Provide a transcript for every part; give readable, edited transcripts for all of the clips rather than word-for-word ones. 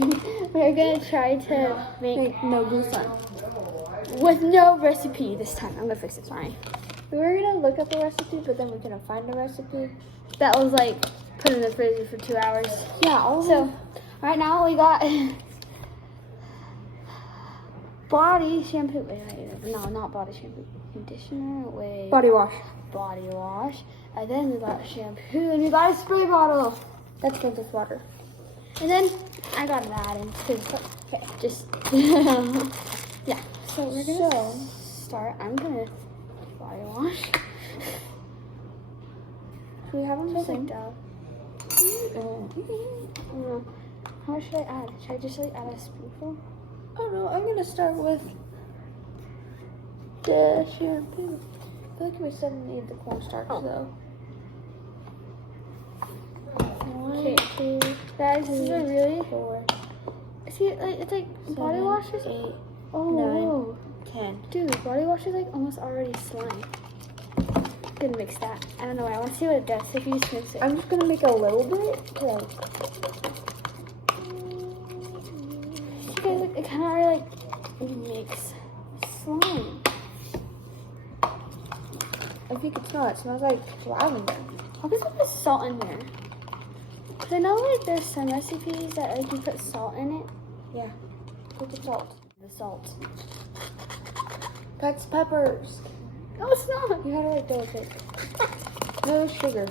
sorry. We're gonna try to make no glue sign. with no recipe this time. I'm gonna fix it, sorry. We were gonna look up a recipe, but then we couldn't find a recipe. That was like put in the freezer for 2 hours. Yeah, So right now we got body shampoo. Wait, no, not body shampoo. Conditioner. Wait. body wash. Body wash. And then we got shampoo and we got a spray bottle. That's filled with water. And then I got that in because just yeah. So we're gonna start. I'm gonna body wash. Do we have them the same? Down. How much should I add? Should I just like add a spoonful? Oh no, I'm gonna start with the shampoo. I feel like we still need the cornstarch though. Okay, guys, this is a really 4, see, like it's like body 7, wash is 8, oh 10. dude, body wash is like almost already slime. Gonna mix that. I don't know. I want to see what it does. If you just mix it. I'm just gonna make a little bit. Like, You guys, it kind of like makes slime. if you can smell it smells like lavender. I'll put some salt in there. Cause I know like there's some recipes that like you put salt in it. Yeah, put the salt. The salt. That's peppers. No, it's not. You gotta like double check. No sugar.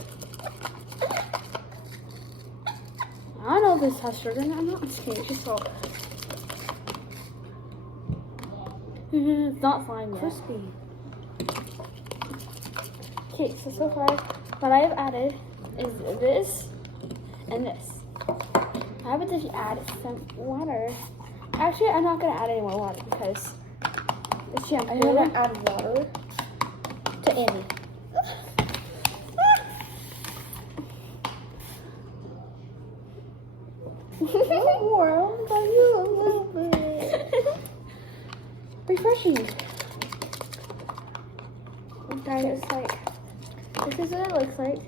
I know this has sugar in it. I'm not kidding. It's just salt. It's not slime yet. Crispy. Okay, so far what I have added is this and this. I would just add some water. Actually, I'm not gonna add any more water because the shampoo. I'm gonna add water to Annie. Warm, but you a little bit. Refreshing. Guys, it's like this is what it looks like.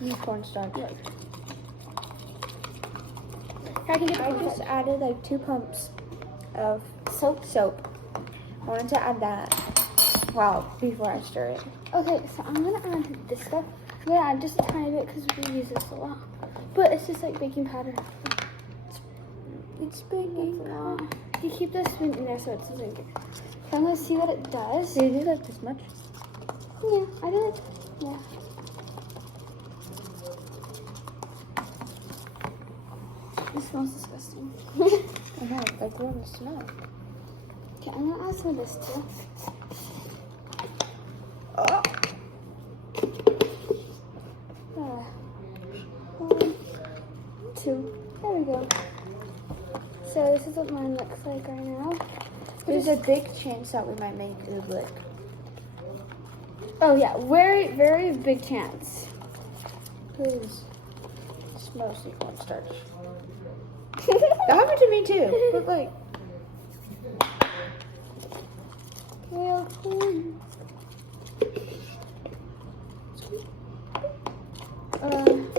Use cornstarch. Look. I just added like 2 pumps of soap. I wanted to add that. Wow, before I stir it. Okay, so I'm gonna add this stuff. I'm gonna add just a tiny bit because we use this a lot. But it's just like baking powder. It's baking. You keep this spoon in there so it doesn't get. So I'm gonna see what it does. Do you do like this much? Yeah, I do it. Yeah. It smells disgusting. I know, like what does it smell? Okay, I'm gonna add some of this too. Oh. 1, 2. There we go. So this is what mine looks like right now. There's a big chance that we might make oobleck. Oh yeah, very, very big chance. Please. It's mostly cornstarch. That happened to me too. But like, Real clean.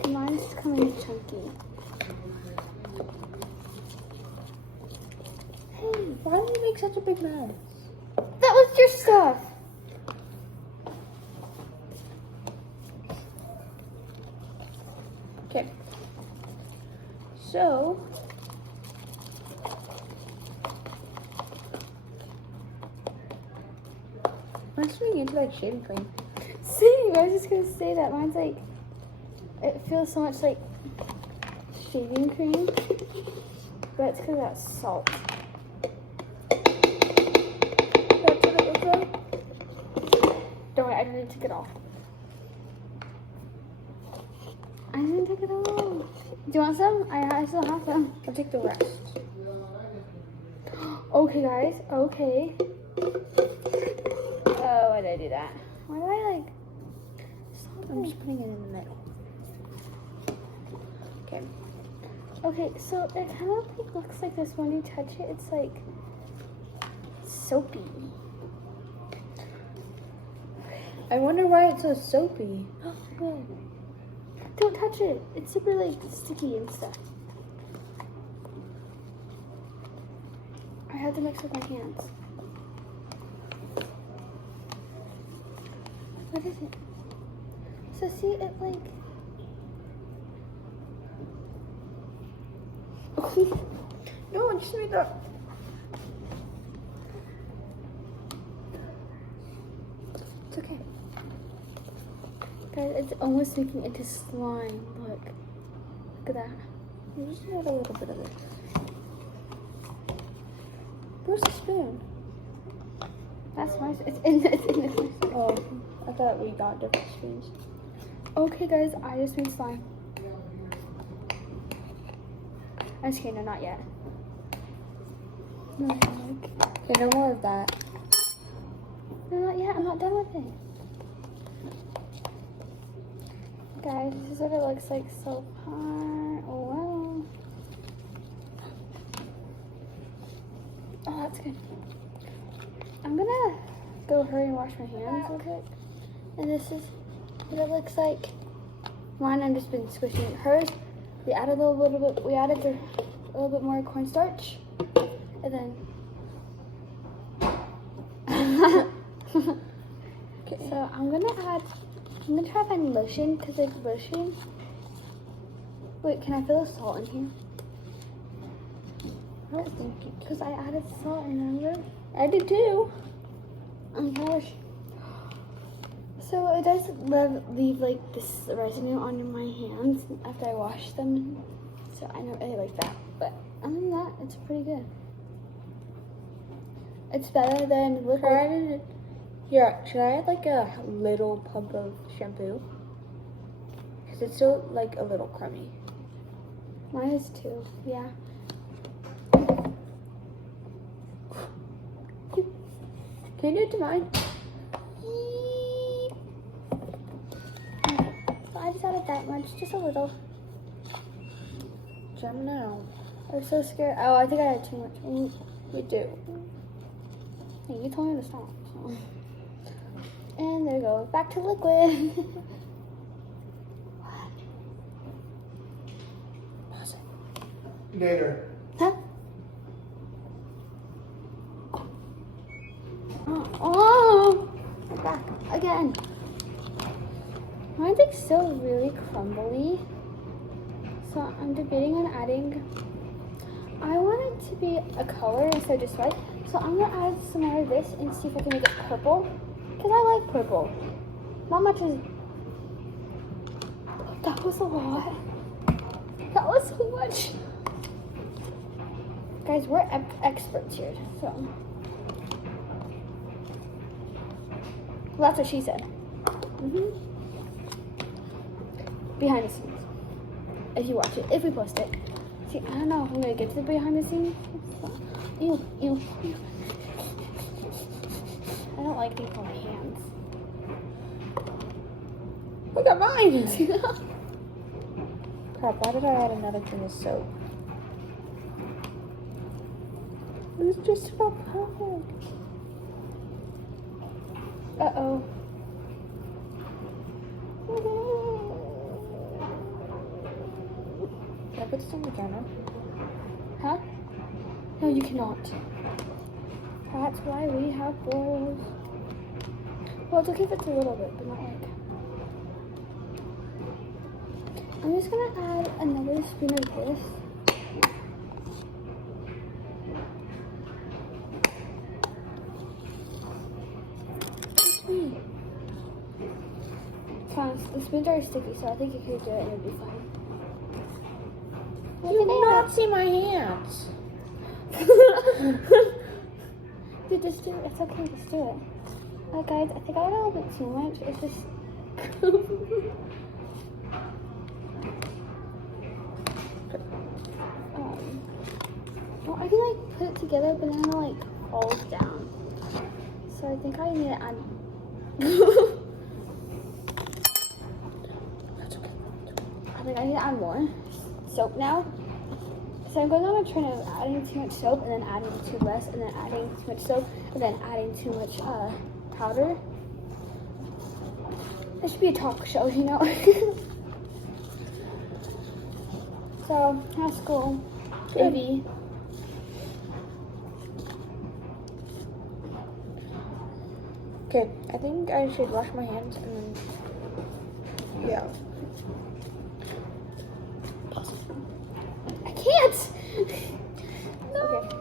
Mine's coming chunky. hey, why do you make such a big mess? That was your stuff. Okay. So, mine's turning into like shaving cream. See, I was just gonna say that mine's like, it feels so much like shaving cream, but it's because of that salt. That's what it looks like. Don't worry, I already took it off. I didn't take it off. Do you want some? I still have some. I'll take the rest. Okay, guys. Okay. Oh, why did I do that? Why did I like? I'm just putting it in the middle. Okay. Okay, so it kind of like looks like this when you touch it. It's like soapy. I wonder why it's so soapy. Don't touch it. It's super like sticky and stuff. have to mix with my hands. What is it? So see, it like... No, I just made that. It's okay. Guys, it's almost making it into slime. Look. Look at that. I just add a little bit of it. Where's the spoon? That's my... It's in the... Oh, I thought we got different spoons. Okay, guys, I just made slime. I'm just kidding, no, not yet. No, Okay, no more of that. no, not yet. I'm not done with it. Guys, this is what it looks like so far. Oh, wow. Oh, that's good. I'm gonna go hurry and wash my hands real quick. And this is what it looks like. Mine, I've just been squishing. Hers, we added a little bit. We added a little bit more cornstarch, and then. Okay. So I'm gonna try to find lotion, cause like lotion. Wait, can I feel the salt in here? I don't think you can. Cause I added salt, remember? I did too. Oh my gosh. So it does leave like this residue on my hands after I wash them. So I don't really like that. But other than that, it's pretty good. It's better than liquid. Here, should I add like a little pump of shampoo? Because it's still like a little crummy. Mine is 2, yeah. Can you do it to mine? So I just added that much, just a little. Jump now. I'm so scared. Oh, I think I had too much. You do. Hey, you told me to stop. So. And there we go. Back to liquid. Pause it. Later. Huh? Oh, we're back again. Mine's like still really crumbly. So I'm debating on adding. I want it to be a color instead of just white. So I'm gonna add some more of this and see if I can make it purple. Because I like purple. Not much is. That was a lot. That was so much. Guys, we're experts here. So. Well, that's what she said. Behind the scenes. If you watch it, if we post it. See, I don't know if I'm gonna get to the behind the scenes. Ew, ew. I don't like things on my hands. Look at mine! Crap, why did I add another thing of soap? It was just about perfect. Uh-oh. Can I put this on the counter? Huh? No, you cannot. That's why we have bowls. Well, it's okay if it's a little bit, but not like. I'm just gonna add another spoon of this. It's fine. The spoons are sticky, so I think you could do it and it'd be fine. You did not see my hands. Dude, just do it. It's okay, just do it. Guys, I think I got a little bit too much. It's just. Well, I can like put it together, but then it like falls down. So I think I need to add. That's okay. I think I need to add more soap now. So I'm going on a trend of adding too much soap and then adding too less and then adding too much soap and then adding too much powder. It should be a talk show, you know. So, how's school? Baby. Okay, I think I should wash my hands and then, yeah. I can't. No. Okay.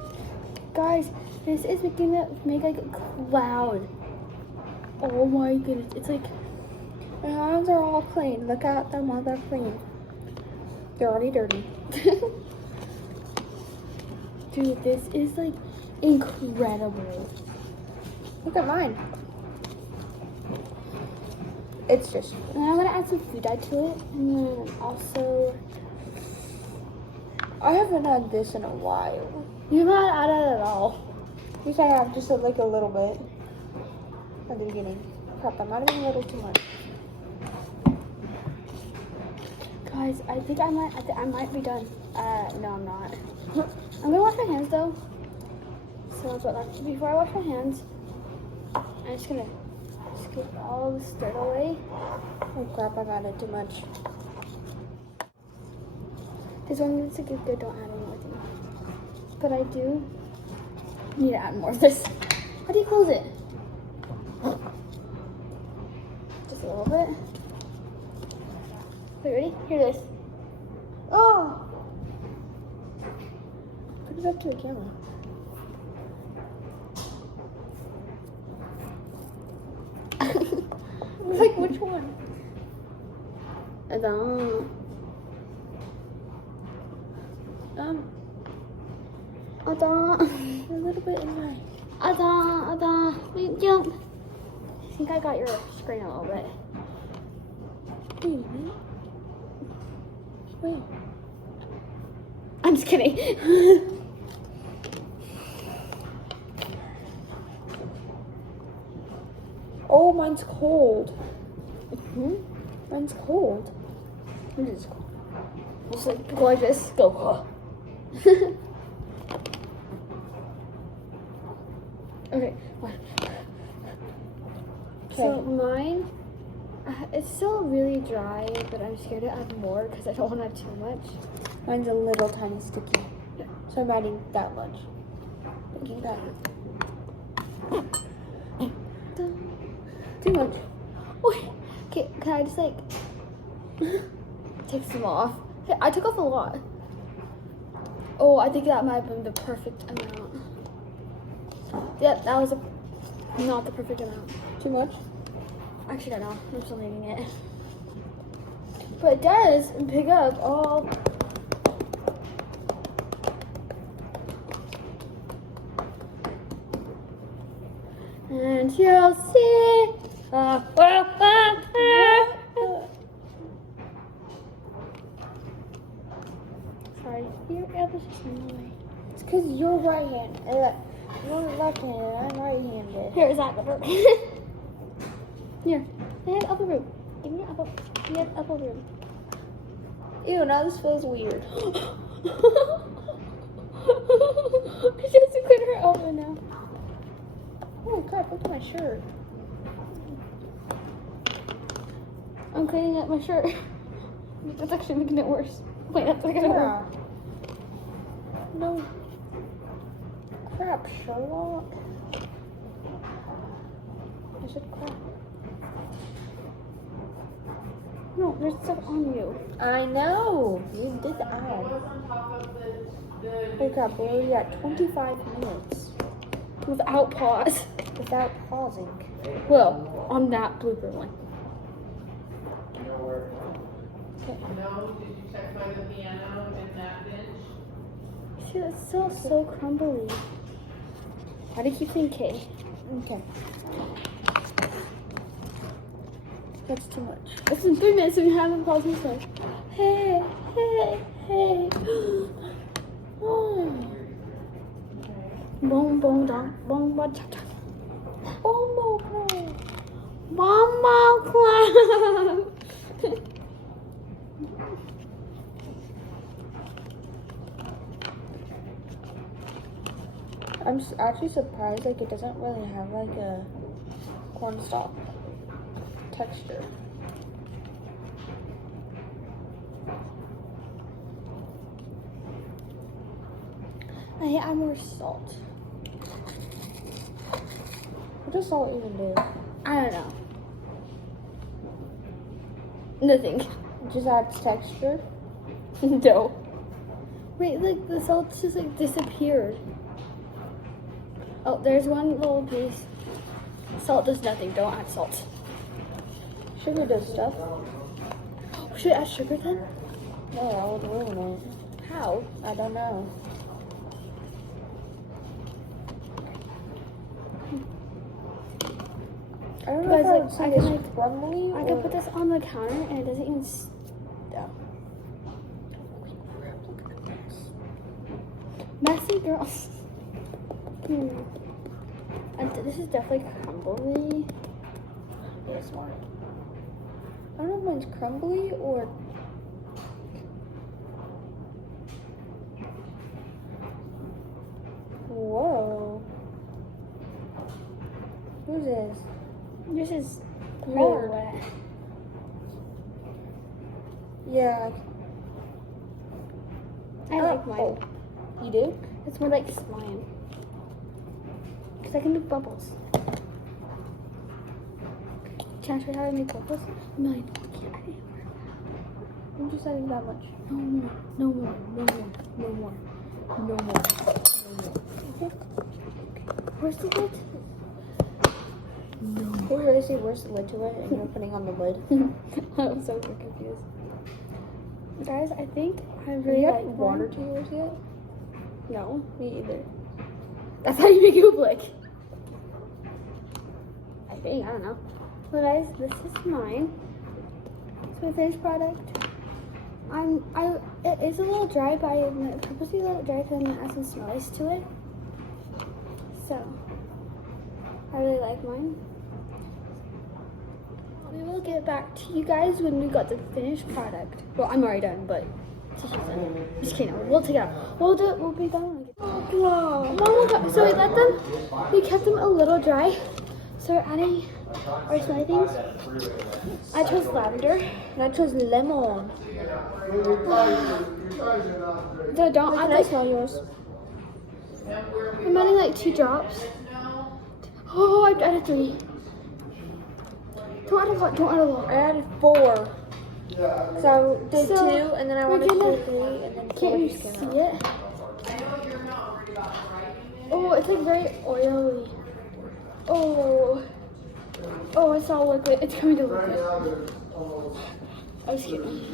Guys, this is making it make like a cloud. Oh my goodness, it's like My hands are all clean. Look at them while they're clean. They're already dirty. dude, this is like incredible. Look at mine. It's just. And I'm gonna add some food dye to it, and then also I haven't had this in a while. you're not add it at all. At least I have just like a little bit at the beginning. Crap, that might have been a little too much. Guys, I think I might be done. No, I'm not. I'm gonna wash my hands though. So, but before I wash my hands, I'm just gonna scoop all this dirt away. Oh crap, I've added too much. This one needs to get good. Don't add any more things. But I do need to add more of this. How do you close it? Just a little bit. Okay, ready? Here it is. Oh! Put it up to the camera. Like which one? I don't. A little bit in my. Wait, jump. I think I got your screen a little bit. Wait a minute. Wait. I'm just kidding. Oh, mine's cold. Hmm? Mine's cold. It is cool. Just like go like this. Go. Okay. So mine, it's still really dry, but I'm scared to add more because I don't want to add too much. Mine's a little tiny sticky. So I'm adding that much. Making that. Too much. Wait. Okay, can I just like take some off? Okay, I took off a lot. Oh, I think that might have been the perfect amount. Yep, that was not the perfect amount. Too much? Actually, I don't know. I'm still leaving it. But it does pick up all. And you'll see. Sorry, your elbow's just in the way. It's because you're right handed. You're left handed. I'm right handed. Here, is that better? Here, I have elbow room. Give me elbow. You have elbow room. Ew, now this feels weird. She has to clean her elbow now. Holy crap, look at my shirt. I'm cleaning up my shirt. That's actually making it worse. Wait, that's making it worse. No. Crap, Sherlock. I said crap. No, there's stuff on you. I know. You did that. Holy crap, we're already at 25 minutes. Without pause. Without pausing. Well, on that blooper one. Okay. No, did you check by the piano and that bench? See, it's still so crumbly. Why do you keep saying K? Okay. That's too much. It's been 3 minutes and we haven't paused this one. Hey, hey, hey. Oh. Boom, boom, dong, boom, boom, cha, cha. Oh, no. Mama clap. I'm actually surprised, like, it doesn't really have, like, a cornstalk texture. I need to add more salt. What does salt even do? I don't know. Nothing. It just adds texture. No. Wait, like the salt just like disappeared. Oh, there's one little piece. Salt does nothing. Don't add salt. Sugar does stuff. Should I add sugar then? No, I would ruin it. How? I don't know. I don't know Guys, if I like, would say I it's can, like, crumbly I or... can put this on the counter and it doesn't even. Messy girls. And this is definitely crumbly. Yes, more. I don't know if mine's crumbly or... Whoa. Who's this? This is really Hard. wet. Yeah. I like mine. Oh. You do? It's more like slime. Because I can do bubbles. Can I show you how to make bubbles? Mine. I'm just adding that much. No more. No more. No more. No more. No more. Where's the lid? We're really say where's the lid to it and you're putting on the lid. I'm so confused. Guys, I think I Have really you like added water to yours yet? No, me either. That's how you make it oblique. I think, I don't know. Well guys, this is mine. It's my finished product. It is a little dry, but I purposely let it dry because I'm gonna add some smells to it. So, I really like mine. We will get back to you guys when we got the finished product. Well, I'm already done, but Tisha's done. Just kidding. We'll take it out. We'll do it. We'll be done. So we kept them a little dry. So we're adding our smelly things. I chose lavender. And I chose lemon. So don't add Can I like, smell yours? I'm adding like 2 drops. Oh, I added 3. Don't add a lot. Don't add a lot. I added 4. So I did So, 2 and then I we're wanted to gonna- do 3 and then Can't you color skin see out. it? Oh, it's like very oily. Oh. Oh, it's all liquid. It's coming to liquid. I was kidding.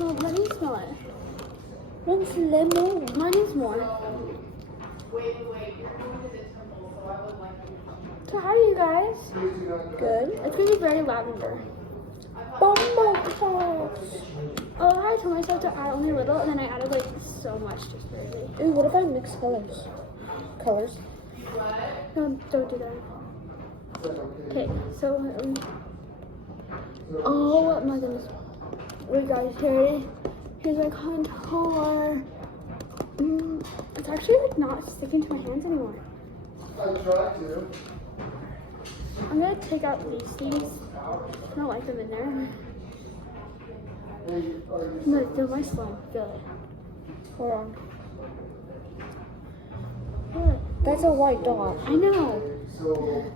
Oh, let me smell it. Mine's lemon. Mine is more. Wait, you're going to the temple, so I would like you. So how are you guys? Good. It's gonna be very lavender. Bumble clouds. Oh, I told myself to add only a little, and then I added like so much just barely. Ooh, what if I mix colors? Colors? No, don't do that. Okay, so oh my goodness. Wait guys, here's my contour. It's actually like not sticking to my hands anymore. I try to. I'm gonna take out these things. I don't like them in there. I'm gonna feel my slime. Feel it. Hold on. What? That's a white dot. I know. So,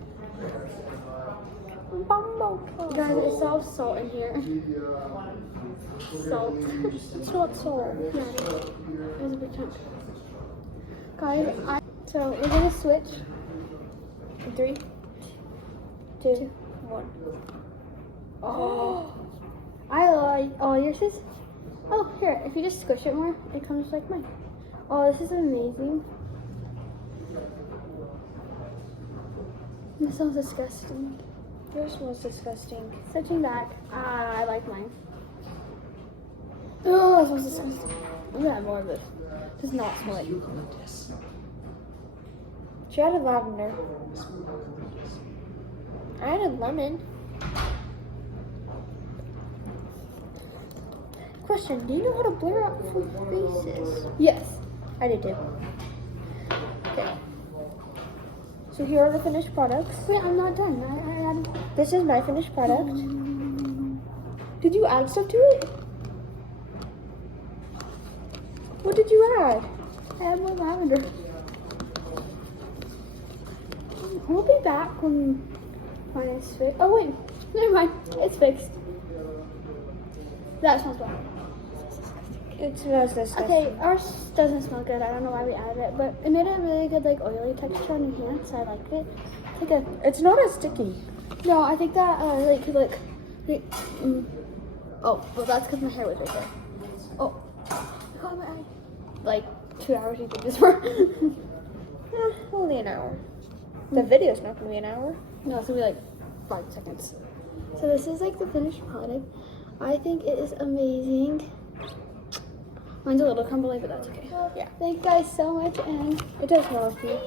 Bumble clouds. Guys, it's all salt in here. Salt. It's not salt. Yeah, there's a big chunk. Guys, so we're gonna switch. In 3, 2, 1. Oh, I like. Oh, yours is. Oh, here. If you just squish it more, it comes like mine. Oh, this is amazing. This smells disgusting. Yours smells disgusting. Switching back. I like mine. Oh, it smells disgusting. I'm gonna have more of this. Does not smell like. She added lavender. I added lemon. Question, do you know how to blur out full faces? Yes. I did too. Okay. So here are the finished products. Wait, I'm not done. I added. This is my finished product. Did you add stuff to it? What did you add? I add more lavender. We'll be back when mine is fixed. Oh wait, never mind. It's fixed. That smells bad. It smells disgusting. Okay, ours doesn't smell good. I don't know why we added it, but it made a really good like oily texture on your hands. So I liked it. It's like a It's not as sticky. no. I think that oh, well that's because my hair was right there. Oh, I got my eye. Like 2 hours you think this for? Only an hour. The video's not gonna be an hour. No, it's gonna be like 5 seconds. So this is like the finished product. I think it is amazing. Mine's a little crumbly, but that's okay. Yeah. Thank you guys so much, and It does smell good.